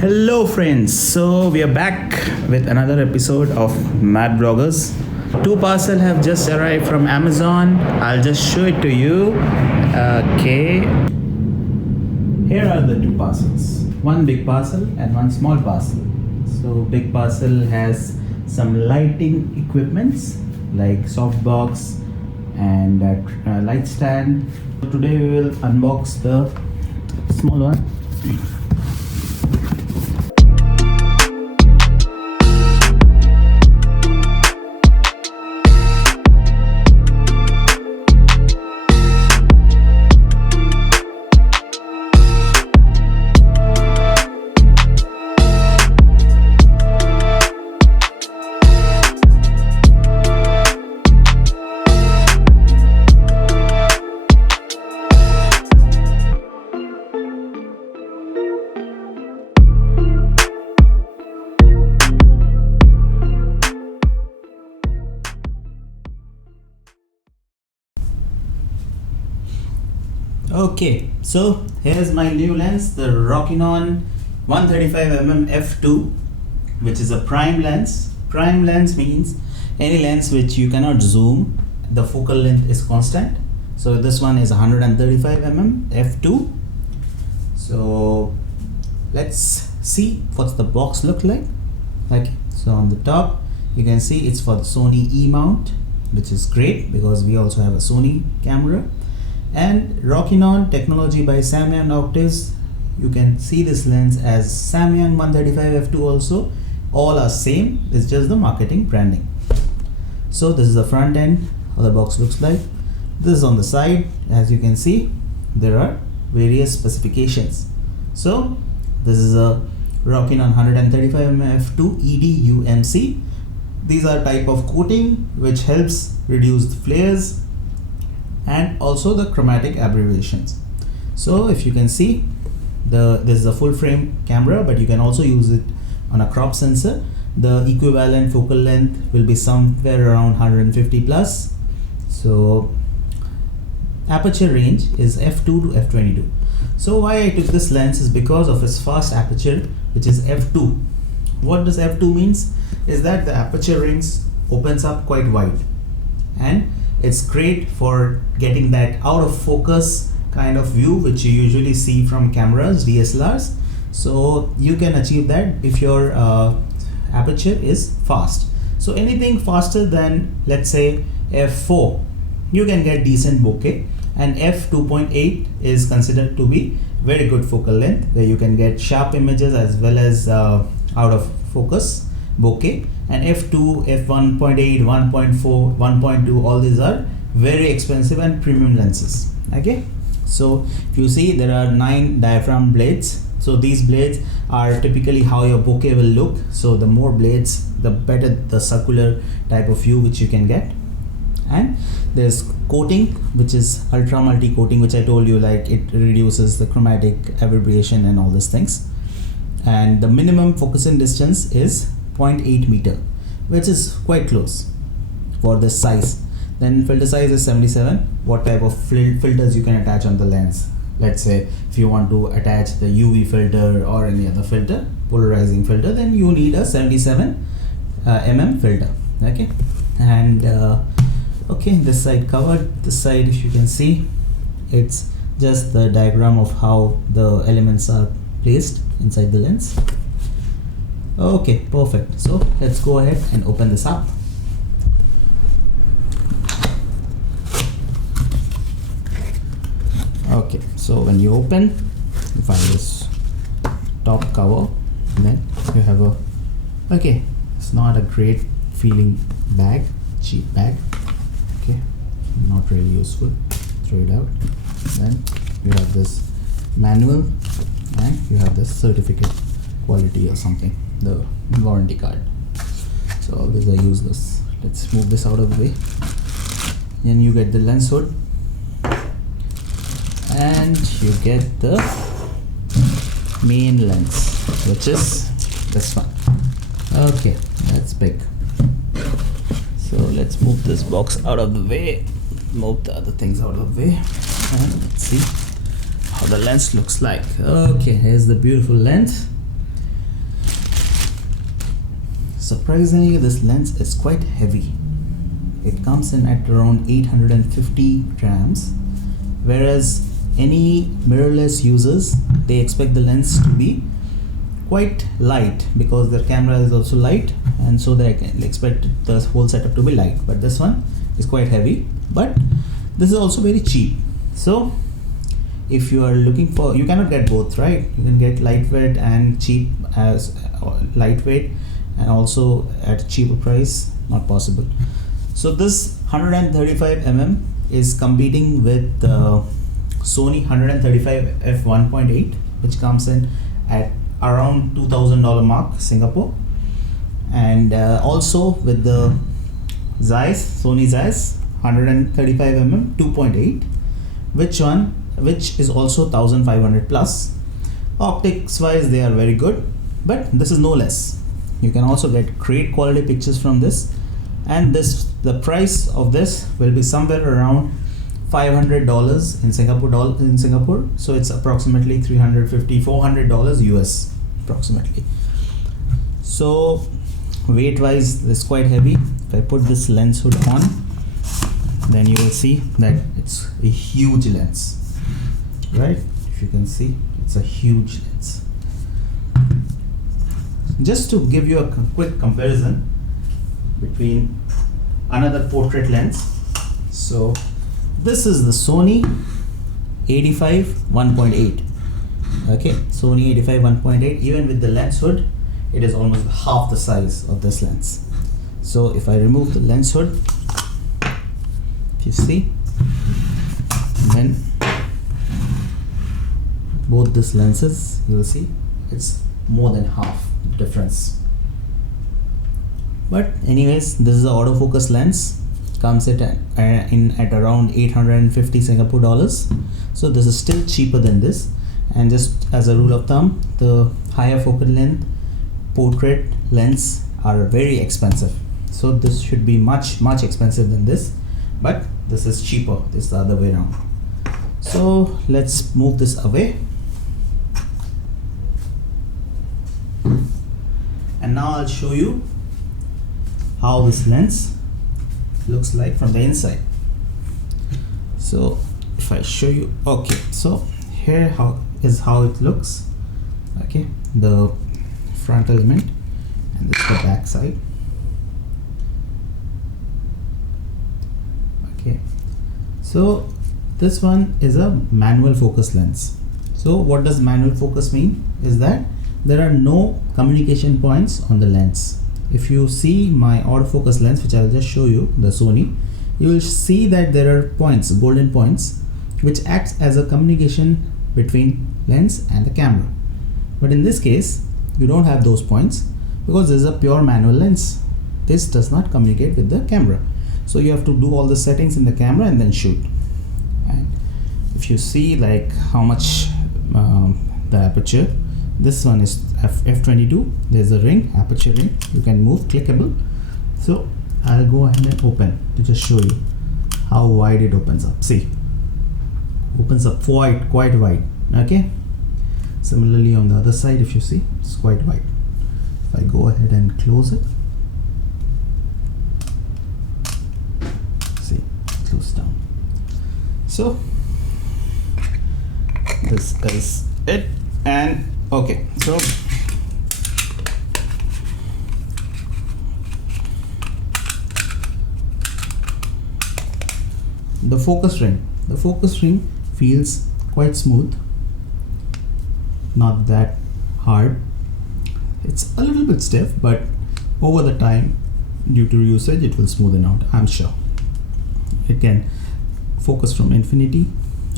Hello, friends. So we are back with another episode of Mad Bloggers. Two parcels have just arrived from Amazon. I'll just show it to you. Okay. Here are the two parcels. One big parcel and one small parcel. So big parcel has some lighting equipments like softbox and light stand. Today we will unbox the small one. Okay, so here's my new lens, the Rokinon 135mm f2, which is a prime lens. Prime lens means any lens which you cannot zoom, the focal length is constant. So this one is 135mm f2. So let's see what's the box look like. Okay, so on the top you can see it's for the Sony E mount, which is great because we also have a Sony camera. And Rokinon technology by Samyang octaves. You can see this lens as Samyang 135 f2 also. All are same, it's just the marketing branding. So this is the front end, how the box looks like. This is on the side. As you can see, there are various specifications. So this is a Rokinon 135mm f2 ED UMC. These are type of coating which helps reduce the flares and also the chromatic aberrations. So if you can see, this is a full frame camera, but you can also use it on a crop sensor. The equivalent focal length will be somewhere around 150 plus. So aperture range is f2 to f22. So why I took this lens is because of its fast aperture, which is f2. What does f2 means is that the aperture rings opens up quite wide, and it's great for getting that out of focus kind of view which you usually see from cameras, DSLRs. So you can achieve that if your aperture is fast. So anything faster than, let's say, f4, you can get decent bokeh, and f2.8 is considered to be very good focal length where you can get sharp images as well as out of focus bokeh. And f2, f1.8, 1.4, 1.2, all these are very expensive and premium lenses. Okay, so if you see, there are 9 diaphragm blades. So these blades are typically how your bokeh will look. So the more blades, the better the circular type of view which you can get. And there's coating, which is ultra multi coating, which I told you, like it reduces the chromatic aberration and all these things. And the minimum focusing distance is 0.8 meter, which is quite close for this size. Then filter size is 77. What type of filters you can attach on the lens? Let's say if you want to attach the UV filter or any other filter, polarizing filter, then you need a 77 mm filter. Okay, and okay, this side covered. This side, if you can see, it's just the diagram of how the elements are placed inside the lens. Okay, perfect. So let's go ahead and open this up. Okay, so when you open, you find this top cover, and then you have a, okay, it's not a great feeling bag, cheap bag. Okay, not really useful, throw it out. Then you have this manual, and you have this certificate quality or something, the warranty card. So all these are useless. Let's move this out of the way. Then you get the lens hood, and you get the main lens, which is this one. Okay, that's big. So let's move this box out of the way, move the other things out of the way, and let's see how the lens looks like. Okay, here's the beautiful lens. surprisingly this lens is quite heavy. It comes in at around 850 grams, whereas any mirrorless users, they expect the lens to be quite light because their camera is also light, and so they can expect the whole setup to be light. But this one is quite heavy, but this is also very cheap. So if you are looking for, you cannot get both, right? You can get lightweight and cheap as lightweight, and also at a cheaper price, not possible. So this 135mm is competing with Sony 135 f1.8, which comes in at around $2,000 mark Singapore, and also with the Zeiss, Sony Zeiss 135mm 2.8, which is also 1500 plus. Optics wise they are very good, but this is no less. You can also get great quality pictures from this, and the price of this will be somewhere around $500 in Singapore, so it's approximately $350-400 US approximately. So weight wise it's quite heavy. If I put this lens hood on, then you will see that it's a huge lens, right? If you can see, it's a huge lens. Just to give you a quick comparison between another portrait lens, so this is the Sony 85 1.8. okay, Sony 85 1.8. even with the lens hood, it is almost half the size of this lens. So if I remove the lens hood, if you see, then both these lenses, you will see it's more than half difference. But anyways, this is the autofocus lens, comes at around 850 Singapore dollars. So this is still cheaper than this. And just as a rule of thumb, the higher focal length portrait lens are very expensive. So this should be much expensive than this, but this is cheaper. This is the other way around. So let's move this away. And now I'll show you how this lens looks like from the inside. So if I show you, okay, so here is how it looks. Okay, the front element, and this is the back side. Okay, so this one is a manual focus lens. So what does manual focus mean? Is that there are no communication points on the lens. If you see my autofocus lens, which I will just show you, the Sony, you will see that there are points, golden points, which acts as a communication between lens and the camera. But in this case, you don't have those points because this is a pure manual lens. This does not communicate with the camera. So you have to do all the settings in the camera and then shoot. And if you see like how much the aperture, this one is f22. There's a ring, aperture ring. You can move, clickable. So I'll go ahead and open to just show you how wide it opens up. See, opens up quite wide. Okay. Similarly on the other side, if you see, it's quite wide. If I go ahead and close it, see, close down. So this is it. And okay, so the focus ring feels quite smooth, not that hard. It's a little bit stiff, but over the time, due to usage, it will smoothen out, I'm sure. It can focus from infinity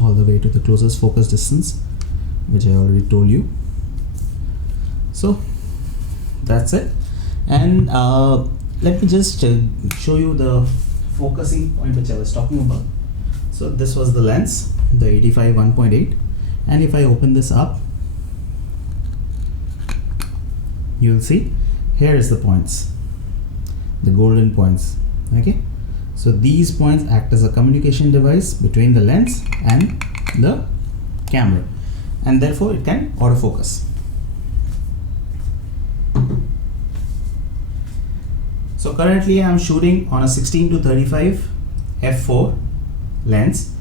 all the way to the closest focus distance, which I already told you. So that's it. And let me just show you the focusing point which I was talking about. So this was the lens, the 85 1.8, and if I open this up, you'll see here is the points, the golden points. Okay, so these points act as a communication device between the lens and the camera, and therefore it can autofocus. So currently I'm shooting on a 16 to 35 f4 lens,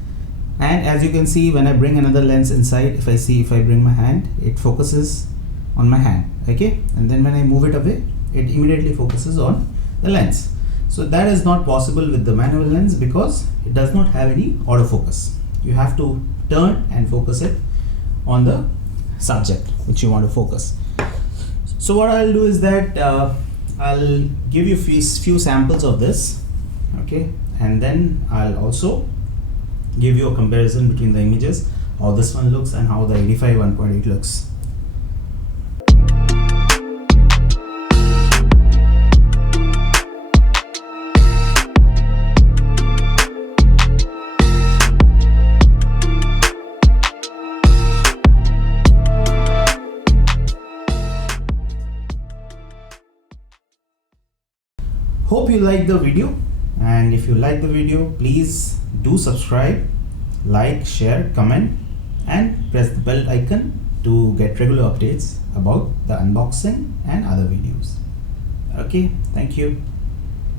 and as you can see, when I bring another lens inside, if I bring my hand, it focuses on my hand, okay, and then when I move it away, it immediately focuses on the lens. So that is not possible with the manual lens because it does not have any autofocus. You have to turn and focus it on the subject which you want to focus. So what I'll do is that I'll give you few samples of this, okay, and then I'll also give you a comparison between the images, how this one looks and how the 85 1.8 looks. Hope you liked the video, and if you like the video, please do subscribe, like, share, comment, and press the bell icon to get regular updates about the unboxing and other videos. Okay, thank you.